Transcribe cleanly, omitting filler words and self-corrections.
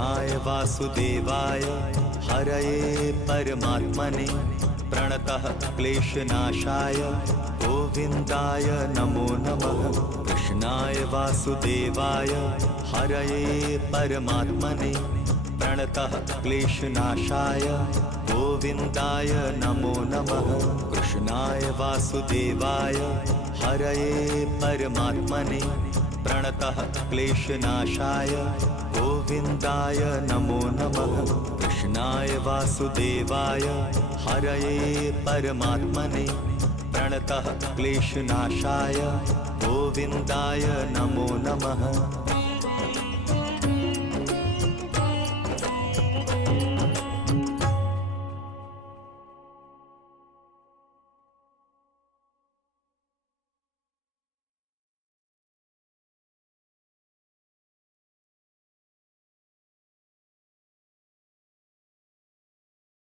कृष्णाय वासुदेवाय हरये परमात्मने प्रणतः क्लेशनाशाय गोविन्दाय नमो नमः। कृष्णाय वासुदेवाय हरये परमात्मने प्रणतः क्लेशनाशाय गोविन्दाय नमो नमः। कृष्णाय वासुदेवाय हरये परमात्मने प्रणतः क्लेशनाशाय गोविन्दाय नमो नमः। कृष्णाय वासुदेवाय हरये परमात्मने प्रणतः क्लेशनाशाय गोविन्दाय नमो नमः।